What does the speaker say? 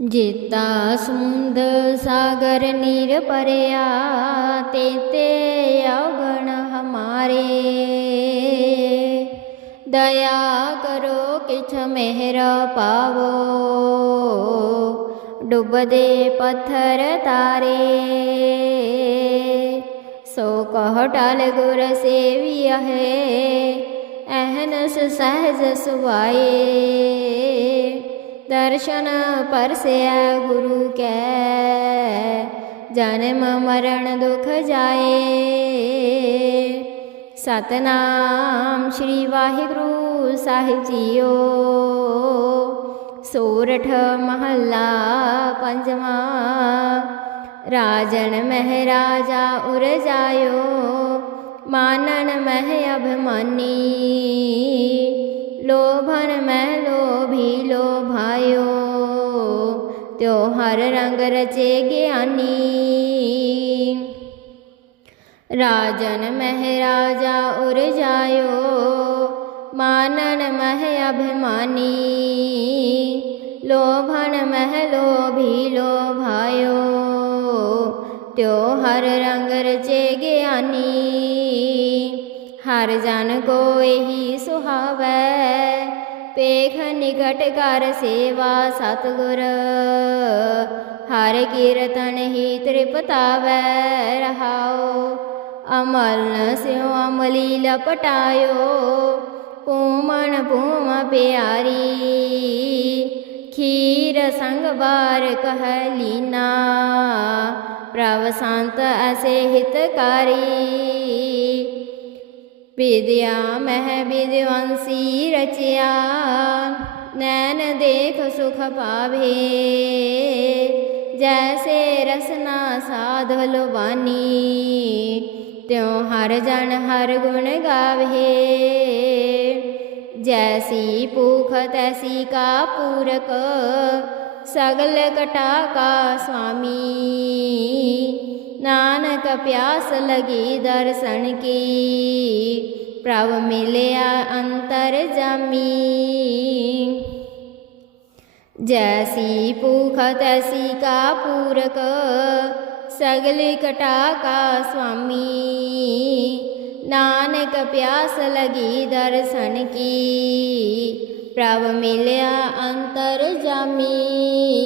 ਜੇਤਾ ਸਮੁੰਦ ਸਾਗਰ ਨੀਰ ਪਰਿਆ ਤੇਤੇ ਅਵਗਣ ਹਮਾਰੇ। ਦਇਆ ਕਰੋ ਕਿਛ ਮਿਹਰ ਪਾਵੋ, ਡੁੱਬਦੇ ਪੱਥਰ ਤਾਰੇ। ਸੋ ਕਹ ਟਲ ਗੁਰ ਸੇਵੀਆ ਹੈ, ਅਹਨਸ ਸਹਿਜ ਸੁਭਾਏ ਦਰਸ਼ਨ ਪਰਸਿਆ ਗੁਰੂ ਕੈ। ਜਨਮ ਮਰਨ ਦੁਖ ਜਾਏ। ਸਤਨਾਮ ਸ੍ਰੀ ਵਾਹਿਗੁਰੂ ਸਾਹਿਬ ਜੀਓ। ਸੋਰਠ ਮਹੱਲਾ ਪੰਜਵਾਂ। ਰਾਜਨ ਮਹਿ ਰਾਜਾ ਉਰ ਜਾਇਓ ਮਾਨਨ ਮਹਿ ਅਭਿਮਾਨੀ। ਲੋਭਨ ਮਹਿ ਤਿਉ ਹਰ ਰੰਗ ਰਚੇ ਗਿਆਨੀ। ਰਾਜਨ ਮਹਿ ਰਾਜਾ ਉਰ ਜਾਇਓ, ਮਾਨਨ ਮਹਿ ਅਭਿਮਾਨੀ। ਲੋਭਨ ਮਹਿ ਲੋਭੀ ਲੋਭਾਇਓ, ਤਿਉ ਹਰ ਰੰਗ ਰਚੇ ਗਿਆਨੀ। ਹਰ ਜਨ ਕੋ ਇਹੀ ਸੁਹਾਵੈ ਪੇਖ ਨਿਕਟ ਕਰ ਸੇਵਾ ਸਤਗੁਰ। ਹਰ ਕੀਰਤਨ ਹੀ ਤ੍ਰਿਪਤਾਵੈ ਰਹਾਓ ਅਮਲ ਨ ਸਿਉ ਅਮਲੀ ਲਪਟਾਇਓ। ਪੂਮਣ ਪੂਮ ਪਿਆਰੀ। ਖੀਰ ਸੰਗ ਬਾਰ ਕਹ ਲੀਨਾ। ਪ੍ਰਭ ਸੰਤ ਅਸੇ ਹਿਤਕਾਰੀ ਵਿਦਿਆ ਮਹਿ ਵਿਦਵੰਸੀ ਰਚਿਆ, ਨੈਣ ਦੇਖ ਸੁਖ ਪਾਵੇ ਜੈਸੇ ਰਸਨਾ ਸਾਧ ਲੁਬਾਨੀ ਤਿਉ ਹਰ ਜਨ ਹਰ ਗੁਣ ਗਾਵੇ। ਜੈਸੀ ਭੂਖ ਤੈਸੀ ਕਾ ਪੂਰਕ, ਸਗਲ ਕਟਾ ਕਾ ਸੁਆਮੀ ਨਾਨਕ ਪਿਆਸ ਲਗੀ ਦਰਸ਼ਨ ਕੀ। ਪ੍ਰਭ ਮਿਲਿਆ ਅੰਤਰ ਜਾਮੀ। ਜੈਸੀ ਭੂਖ ਤੈਸੀ ਕਾ ਪੂਰਕ, ਸਗਲ ਕਟਾ ਕਾ ਸੁਆਮੀ ਨਾਨਕ ਪਿਆਸ ਲਗੀ ਦਰਸ਼ਨ ਕੀ। ਪ੍ਰਭ ਮਿਲਿਆ ਅੰਤਰ ਜਾਮੀ।